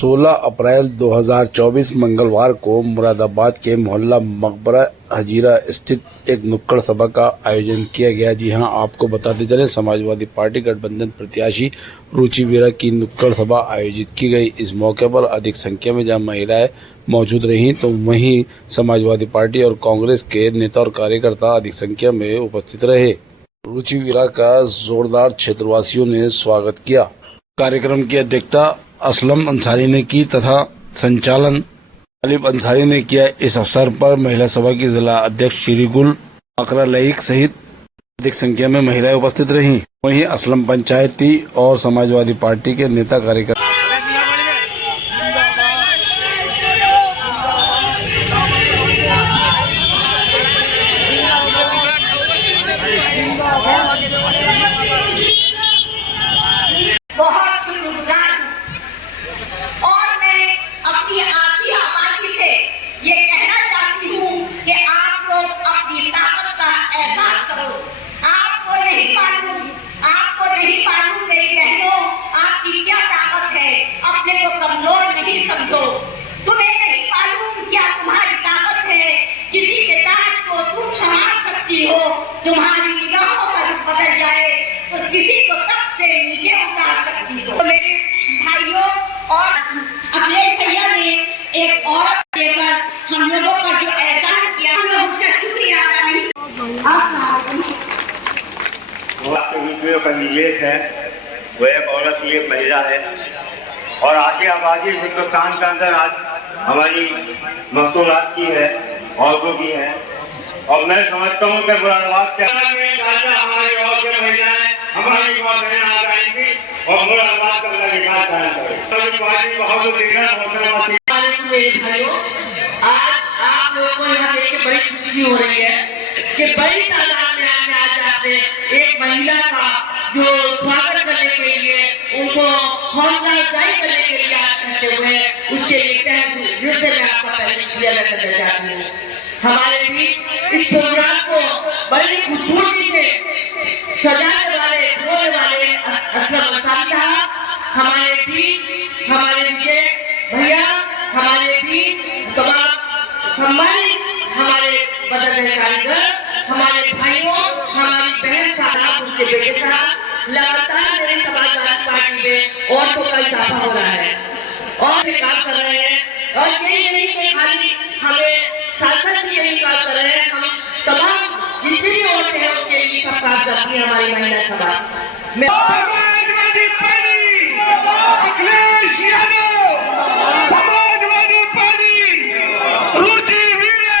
16 अप्रैल 2024 मंगलवार को मुरादाबाद के मोहल्ला मकबरा हजीरा स्थित एक नुक्कड़ सभा का आयोजन किया गया। जी हां, आपको बताते चले समाजवादी पार्टी गठबंधन प्रत्याशी रुचि वीरा की नुक्कड़ सभा आयोजित की गई। इस मौके पर अधिक संख्या में जहां महिलाएं मौजूद रहीं तो वहीं समाजवादी पार्टी और कांग्रेस के नेता और कार्यकर्ता अधिक संख्या में उपस्थित रहे। रुचि वीरा का जोरदार क्षेत्रवासियों ने स्वागत किया। कार्यक्रम की अध्यक्षता असलम अंसारी ने की तथा संचालन तालिब अंसारी ने किया। इस अवसर पर महिला सभा की जिला अध्यक्ष श्री गुल अकरा लईक सहित अधिक संख्या में महिलाएं उपस्थित रहीं। वहीं असलम पंचायती और समाजवादी पार्टी के नेता कार्यकर्ता बहुत शुक्रगुजार हूँ और मैं अपनी आपकी आबादी से ये कहना चाहती हूँ कि आप लोग अपनी ताकत का एहसास करो। आपको नहीं मालूम मेरी बहनों, आपकी क्या ताकत है। अपने को कमजोर नहीं समझो। तुम्हें नहीं मालूम क्या तुम्हारी ताकत है। किसी के ताज को तुम संभाल सकती हो। तुम्हारी निगाहों का रूप बदल जाए तो किसी को तख्त से नीचे उतार सकती हो। तो मेरे भाइयों और अपने भैया ने एक औरत देकर हम लोगों का जो एहसान किया, हम लोग उसका शुक्रिया अदा नहीं। वो आपके बीच में कैंडिडेट है, वो एक औरत की एक महिला है और आगे आबादी हिंदुस्तान के अंदर आज हमारी मस्तूरात की है और वो भी है। और मैं समझता हूँ कि मुरादाबाद के हमारी और के महिलाएं हमारी बहन आ जाएंगी और मुरादाबाद का विकास मेरे भाइयों, आज आप लोगों को यहाँ देख के बड़ी खुशी हो रही है कि बड़ी तादाद में आज आपने एक महिला का जो स्वागत करने के लिए, उनको हौसला अफजाई करने के लिए आज करते हुए उसके लिए दिल से मैं आपका पहले शुक्रिया अदा करना चाहती हूँ। हमारे बीच इस प्रोग्राम को बड़ी खूबसूरती से सजाने वाले बोलने वाले असलम अंसारी साहब हमारे बीच, हमारे विजय भैया हमारे बीच, तमाम सम्मानित हमारे बदल कारीगर, हमारे भाइयों, हमारी बहन साहब, उनके बेटे साहब, लगातार मेरे समाजवादी पार्टी में औरतों का इजाफा हो रहा है और से काम कर रहे हैं। और यही नहीं कि खाली हमें सांसद के लिए काम कर रहे हैं, हम तमाम जितनी भी औरतें हैं उनके लिए सब काम करती है हमारी महिला सभा। समाजवादी पार्टी अखिलेश यादव, समाजवादी पार्टी रुचि वीरा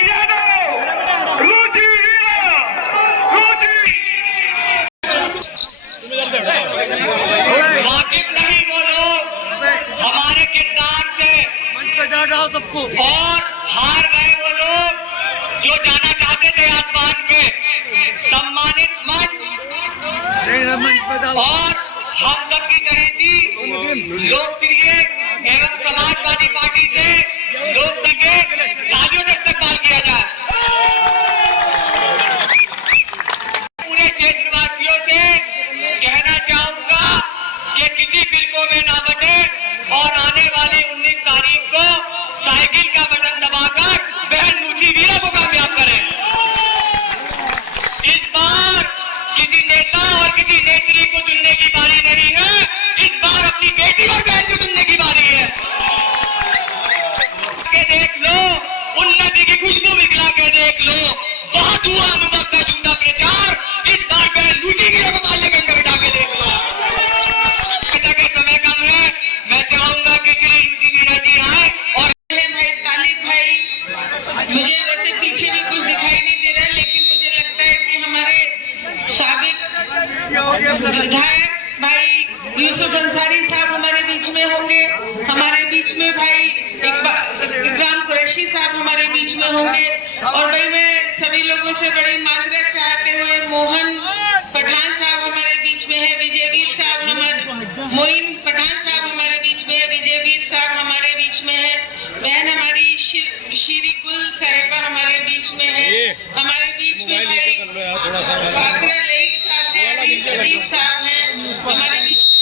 यादव, रुचि वाकिफ नहीं वो लोग हमारे किरदार से सबको और हार गए वो लोग जो जाना चाहते थे आसमान पे। सम्मानित मंच और हम सबकी चहेती लोकप्रिय एवं समाजवादी पार्टी से लोग सके तालियों से इस्तकबाल किया जाए। पूरे क्षेत्रवासियों से कहना चाहूंगा कि किसी फिल्मों में ना बटे और आने वाली 19 तारीख को साइकिल का बटन दबाकर बहन रुचि वीरा को कामयाब करें। इस बार किसी नेता और किसी नेत्री को चुनने की बारी नहीं है, इस बार अपनी बेटी और बहन को चुनने की बारी है। के देख लो, उन्नति की खुशबू निकला के देख लो, बहुत हुआ अनुभव का झूठा प्रचार, इस बार बहन रुचि वीरा को माल्य गंगा बिठा के देख लो। के समय कम है, मैं चाहूंगा कि श्री रुचि वीरा जी आए और भाई तालिब भाई, मुझे वैसे पीछे भी कुछ दिखाई नहीं दे रहा है, लेकिन मुझे लगता है कि हमारे साबिक विधायक भाई यूसुफ अंसारी साहब हमारे बीच में होंगे। हमारे बीच में भाई इकराम कुरैशी साहब हमारे बीच में होंगे। और भाई मैं सभी लोगों से बड़ी माजरत चाहते हुए मोहन पठान साहब हमारे बीच में है, विजयवीर साहब हमारे, मोइन पठान साहब हमारे बीच में है, विजयवीर साहब हमारे बीच में है, बहन हमारी श्री गुल साहिबा हमारे बीच में है, हमारे बीच में भाई अकरा लईक साहब हैं, अदीब साहब हैं, हमारे बीच में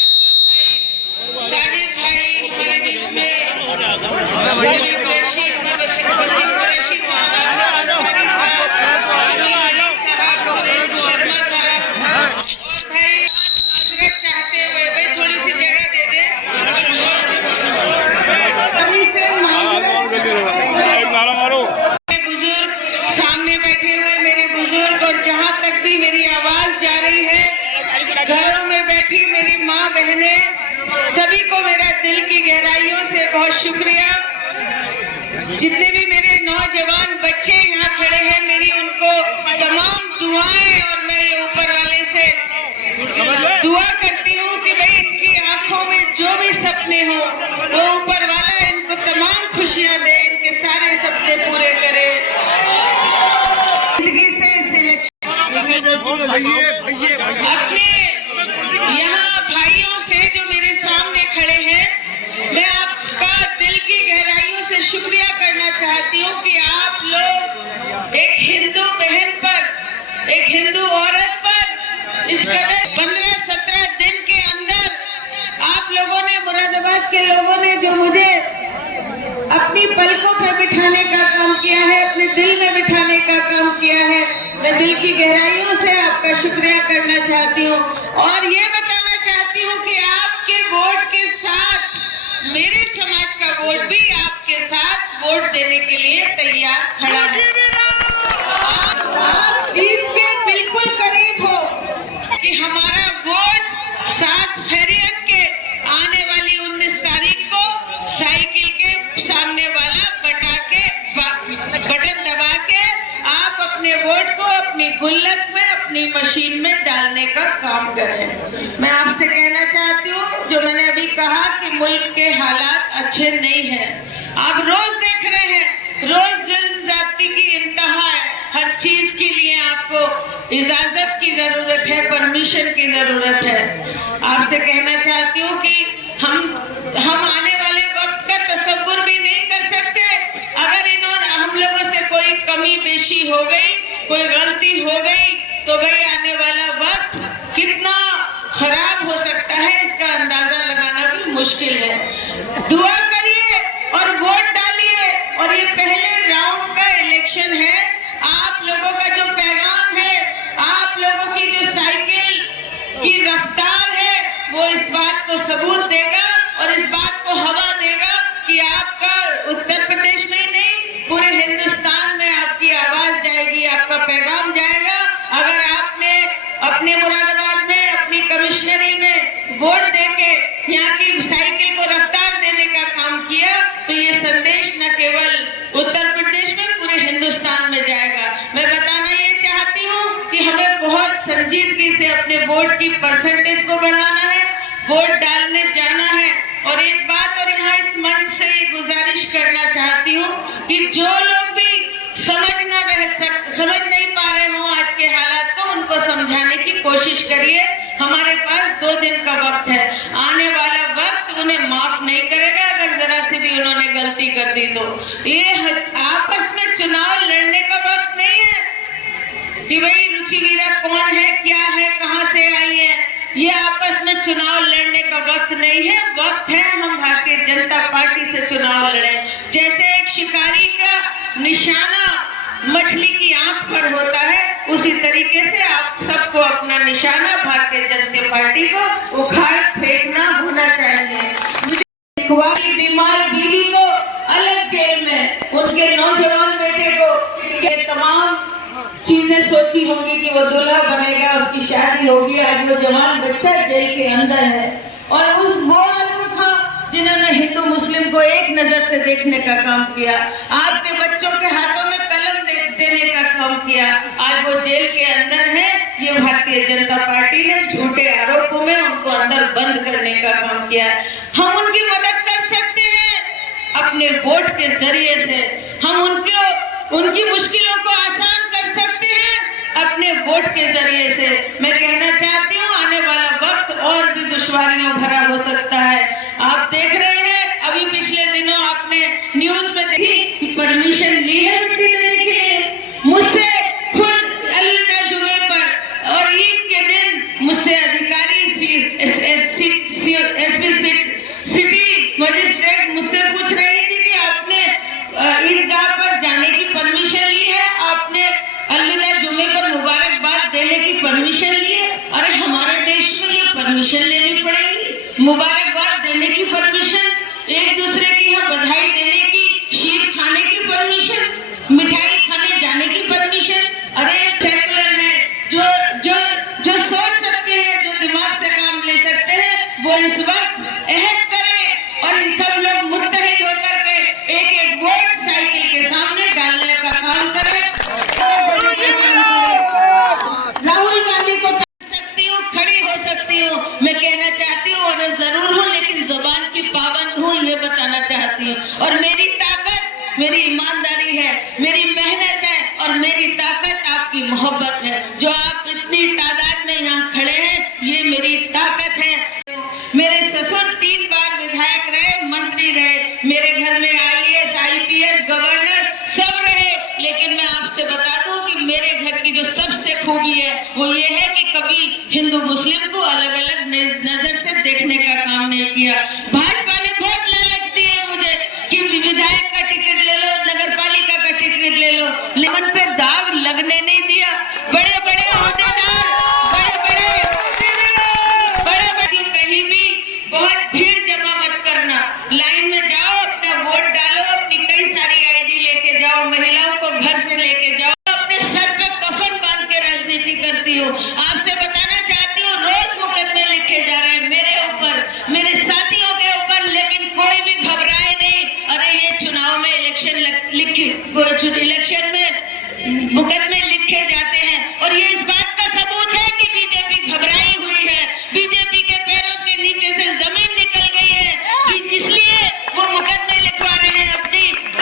बहनें, सभी को मेरा दिल की गहराइयों से बहुत शुक्रिया। जितने भी मेरे नौजवान बच्चे यहाँ खड़े हैं, मेरी उनको तमाम दुआएं, और मैं ये ऊपर वाले से दुआ करती हूँ कि भाई इनकी आंखों में जो भी सपने हो वो ऊपर वाला इनको तमाम खुशियां दे, इनके सारे सपने पूरे करे। जिंदगी से अपने यहाँ भाइयों से जो मेरे सामने खड़े हैं, मैं आपका दिल की गहराइयों से शुक्रिया करना चाहती हूँ कि आप लोग एक हिंदू बहन पर, एक हिंदू औरत पर इस कदर 15-17 दिन के अंदर आप लोगों ने, मुरादाबाद के लोगों ने जो मुझे अपनी पलकों पर बिठाने का काम किया है, अपने दिल में बिठाने का काम किया है, मैं दिल की गहराइयों से आपका शुक्रिया करना चाहती हूँ। और ये बताना चाहती हूँ कि आपके वोट के साथ मेरे समाज का वोट भी आपके साथ वोट देने के लिए तैयार खड़ा है। आप जीत के बिल्कुल करीब हो कि हमारा वोट साथ खैरियत के आने वाली 19 तारीख को साइकिल के सामने वाला बटन दबा के आप अपने वोट को अपनी गुल्लक में, अपनी मशीन में डालने का काम करें। मैं आपसे कहना चाहती हूँ, जो मैंने अभी कहा कि मुल्क के हालात अच्छे नहीं हैं, आप रोज देख रहे हैं, रोज जनजाति की इंतहा है, हर चीज के लिए आपको इजाजत की जरूरत है, परमिशन की जरूरत है। आपसे कहना चाहती हूँ कि हम आने वाले वक्त का तसव्वुर भी नहीं कर सकते। अगर हम लोगों से कोई कमी बेशी हो गई, कोई गलती हो गई, तो भाई आने वाला वक्त कितना खराब हो सकता है, इसका अंदाजा लगाना भी मुश्किल है। दुआ करिए और वोट डालिए। और ये पहले राउंड का इलेक्शन है। आप लोगों का जो पैगाम है, आप लोगों की जो साइकिल की रफ्तार है, वो इस बात को सबूत देगा और इस बात को हवा देगा कि आपका उत्तर प्रदेश में ही नहीं, पूरे हिंदुस्तान में आपकी आवाज जाएगी, आपका पैगाम जाएगा। अगर आपने अपने मुरादाबाद में, अपनी कमिश्नरी में वोट देके यहाँ की साइकिल को रफ्तार देने का काम किया, तो ये संदेश न केवल उत्तर प्रदेश में, पूरे हिंदुस्तान में जाएगा। मैं बताना ये चाहती हूँ कि हमें बहुत संजीदगी से अपने वोट की परसेंटेज को बढ़ाना है, वोट डालने जाना है। और एक बात और यहाँ इस मंच से ये गुजारिश करना चाहती हूँ कि जो लोग भी समझ नहीं पा रहे हो आज के हालात को, उनको समझाने की कोशिश करिए। हमारे पास 2 दिन का वक्त है, आने वाला वक्त उन्हें माफ नहीं करेगा अगर जरा से भी उन्होंने गलती कर दी तो। ये आपस में चुनाव लड़ने का वक्त नहीं है कि भाई रुचि वीरा कौन है, क्या है, कहाँ से आई है। ये आपस में चुनाव लड़ने का वक्त नहीं है। वक्त है हम भारतीय जनता पार्टी से चुनाव लड़ें। जैसे एक शिकारी का निशाना मछली की आंख पर होता है, उसी तरीके से आप सबको अपना निशाना भारतीय जनता पार्टी को उखाड़ फेंकना होना चाहिए। मुझे बीमार बीवी को अलग जेल में, उनके नौजवान बेटे को ये तमाम चीजें सोची होंगी कि वो दूल्हा बनेगा, उसकी शादी होगी। आज वो जवान बच्चा जेल के अंदर है। और वो आजम खां जिन्होंने हिंदू मुस्लिम को एक नजर से देखने का काम किया, आपके बच्चों के हाथों में कलम देने का काम किया, आज वो जेल के अंदर है। ये भारतीय जनता पार्टी ने झूठे आरोपों में उनको अंदर बंद करने का काम किया। हम उनकी मदद कर सकते हैं अपने वोट के जरिए से। हम उनकी मुश्किलों को आसान कर सकते हैं अपने वोट के जरिए से। मैं कहना चाहती हूँ, आने वाला वक्त और भी दुश्वारियों भरा हो सकता है। आप देख रहे हैं, अभी पिछले दिनों आपने न्यूज में देखी, परमिशन ली है मिट्टी देने के लिए। मुझसे खुद अल्लाह जुमे पर और ईद के दिन मुझसे अधिकारी एसपी सिटी मजिस्ट्रेट मुझसे पूछ रही थी कि आपने ईदगाह पर जाने की परमिशन ली है, आपने अलविदा जुमे पर मुबारकबाद देने की परमिशन ली है। अरे हमारे देश में ये परमिशन लेनी पड़ेगी, मुबारकबाद देने की परमिशन, एक दूसरे की यहाँ बधाई देने की, शीर खाने की परमिशन, मिठाई खाने जाने की परमिशन। अरे सेकुलर है, जो सोच सकते हैं, जो दिमाग से काम ले सकते हैं, वो इस वक्त अहद करें और इन सब लोग मुत्तहिद होकर के एक वोट साइकिल के सामने डालने का काम करें। राहुल गांधी को सकती हूँ, खड़ी हो सकती हूँ, मैं कहना चाहती हूँ और जरूर हूँ, लेकिन जुबान की पाबंद हूँ, ये बताना चाहती हूँ। और मेरी ताकत मेरी ईमानदारी है, मेरी मेहनत है और मेरी ताकत आपकी मोहब्बत है। जो आप इतनी तादाद में यहाँ खड़े हैं, ये मेरी ताकत है। मेरे ससुर 3 बार विधायक रहे, मंत्री रहे, मेरे घर में IAS, IPS, गवर्नर सब रहे, लेकिन मैं आपसे बता दूं कि मेरे घर की जो सबसे खूबी है वो ये है कि कभी हिंदू मुस्लिम को अलग अलग नजर से देखने का काम नहीं किया। भाजपा ने बहुत लालच दी है मुझे कि विधायक का टिकट ले लो, नगर पालिका का टिकट ले लो, लेकिन पे दाग लगने नहीं दिया। बड़े बड़े अहदेदार, कहीं भी बहुत भीड़ जमा मत करना, लाइन में जाओ, अपना वोट डालो, अपनी कई सारी ID लेके जाओ, महिलाओं को घर से लेके जाओ, अपने सर पे कफन बांध के राजनीति करती हो। आपसे बताना चाहती हूँ, रोज मुकदमे लिखे जा रहे हैं मेरे ऊपर, मेरे साथियों के ऊपर, लेकिन कोई भी घबराए नहीं। अरे ये चुनाव में इलेक्शन में मुकदमे लिखे जाते हैं और ये इस बात का सबूत है कि बीजेपी घबराई हुई है, बीजेपी के पैरों के नीचे से जमीन निकल गई है, कि इसलिए वो मुकदमे लिखवा रहे हैं,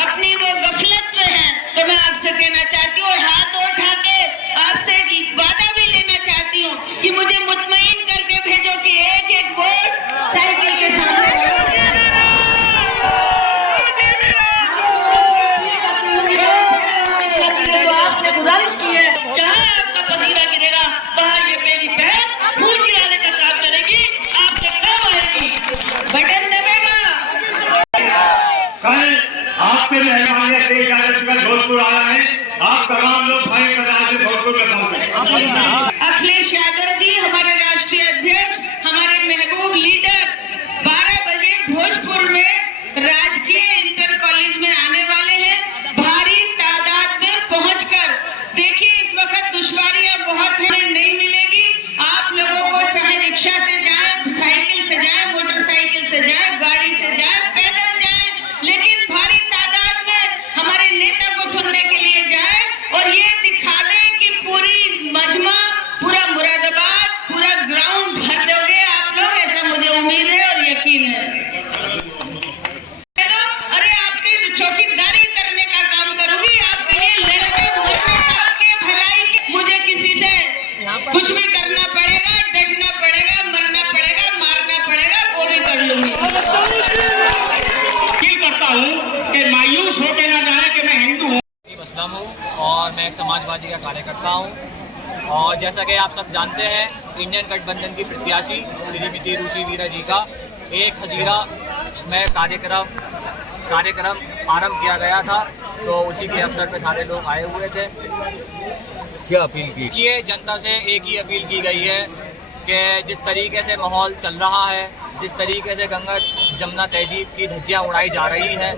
अपनी वो गफलत में है। तो मैं आपसे कहना चाहती हूँ और हाथ उठा के आपसे वादा भी लेना चाहती हूँ कि मुझे मुतमईन करके भेजो कि एक वोट साइकिल के सामने। गुजारिश की है, जहाँ आपका पसीना गिरेगा वहाँ ये मेरी बहन खून गिराने का काम करेगी, आपके काम आएगी, बटन दबेगा। कल आपके मेहमान भोजपुर आ रहे हैं, आप तमाम लोग भाई कदार से भोजपुर में पहुंचे। अखिलेश यादव जी हमारे राष्ट्रीय अध्यक्ष, हमारे महबूब लीडर 12 बजे भोजपुर में राजकीय इंटर कॉलेज में आने वाले हैं। भारी तादाद में पहुंचकर देखिए, इस वक्त दुश्वारियां बहुत हैं, नहीं मिलेगी। आप लोगों को चाहे रिक्शा से जाए, साइकिल से जाए, मोटरसाइकिल से जाए, गाड़ी से जाए, पैदल जाए, लेकिन भारी तादाद में हमारे नेता को सुनने के लिए जाए और ये दिखा दें कि पूरी मजमा, पूरा मुरादाबाद, पूरा ग्राउंड भर दोगे आप लोग, ऐसा मुझे उम्मीद है और यकीन है। अरे आपकी चौकीदारी करने का काम करूंगी, आपके लिए लड़के आपके भलाई के, मुझे किसी से कुछ भी करना पड़ेगा, डटना पड़ेगा, मरना पड़ेगा, मारना पड़ेगा, वो भी कर लूंगी। फील करता हूँ कि मायूस होके ना जाए कि मैं हिंदू हूँ। असलम हूँ और मैं एक समाजवादी का कार्यकर्ता हूँ और जैसा कि आप सब जानते हैं, इंडियन गठबंधन की प्रत्याशी श्रीमती रुचि वीरा जी का एक हजीरा में कार्यक्रम आरंभ किया गया था, तो उसी के अवसर पे सारे लोग आए हुए थे। क्या अपील की? ये जनता से एक ही अपील की गई है कि जिस तरीके से माहौल चल रहा है, जिस तरीके से गंगा जमुना तहजीब की धज्जियाँ उड़ाई जा रही हैं,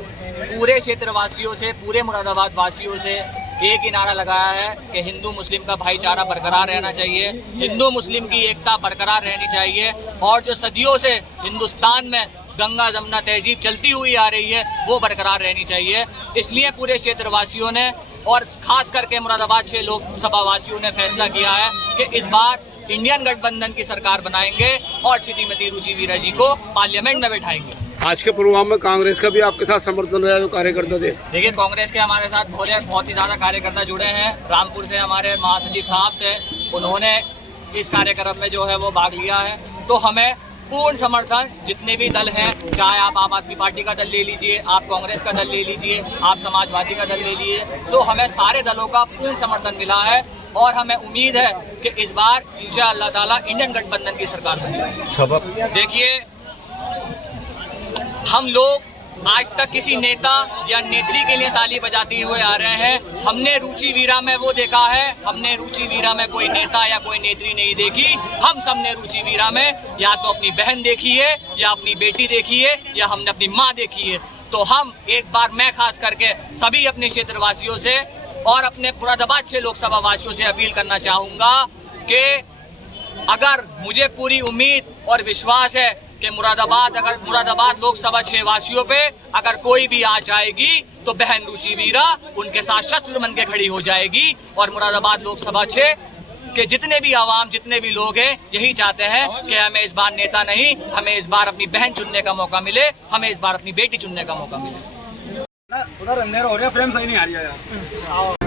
पूरे क्षेत्रवासियों से, पूरे मुरादाबाद वासियों से एक ही नारा लगाया है कि हिंदू मुस्लिम का भाईचारा बरकरार रहना चाहिए, हिंदू मुस्लिम की एकता बरकरार रहनी चाहिए और जो सदियों से हिंदुस्तान में गंगा जमुना तहजीब चलती हुई आ रही है वो बरकरार रहनी चाहिए। इसलिए पूरे क्षेत्रवासियों ने और खास करके मुरादाबाद 6 लोकसभा वासियों ने फैसला किया है कि इस बार इंडियन गठबंधन की सरकार बनाएंगे और श्रीमती रुचि वीरा जी को पार्लियामेंट में बैठाएंगे। आज के प्रोग्राम में कांग्रेस का भी आपके साथ समर्थन रहा, जो कार्यकर्ता थे? देखिए, कांग्रेस के हमारे साथ बहुत ही ज़्यादा कार्यकर्ता जुड़े हैं। रामपुर से हमारे महासचिव साहब थे, उन्होंने इस कार्यक्रम में जो है वो भाग लिया है। तो हमें पूर्ण समर्थन, जितने भी दल हैं, चाहे आप आम आदमी पार्टी का दल ले लीजिए, आप कांग्रेस का दल ले लीजिए, आप समाजवादी का दल ले लीजिए, तो हमें सारे दलों का पूर्ण समर्थन मिला है और हमें उम्मीद है कि इस बार इंशाअल्लाह ताला इंडियन गठबंधन की सरकार बनेगी। सबक देखिए, हम लोग आज तक किसी नेता या नेत्री के लिए ताली बजाते हुए आ रहे हैं। हमने रुचि वीरा में वो देखा है, हमने रुचि वीरा में कोई नेता या कोई नेत्री नहीं देखी। हम सब ने रुचि वीरा में या तो अपनी बहन देखी है, या अपनी बेटी देखी है, या हमने अपनी माँ देखी है। तो हम एक बार, मैं खास करके सभी अपने क्षेत्रवासियों से और अपने मुरादाबाद 6 लोकसभा वासियों से अपील करना चाहूँगा कि अगर मुझे पूरी उम्मीद और विश्वास है कि मुरादाबाद लोकसभा 6 वासियों पे अगर कोई भी आ जाएगी तो बहन रुचि वीरा उनके साथ शस्त्र बन के खड़ी हो जाएगी। और मुरादाबाद लोकसभा 6 के जितने भी आवाम, जितने भी लोग हैं, यही चाहते हैं कि हमें इस बार नेता नहीं, हमें इस बार अपनी बहन चुनने का मौका मिले, हमें इस बार अपनी बेटी चुनने का मौका मिले। उधर अंधेरा हो रहा है, फ्रेम सही नहीं आ रही है यार।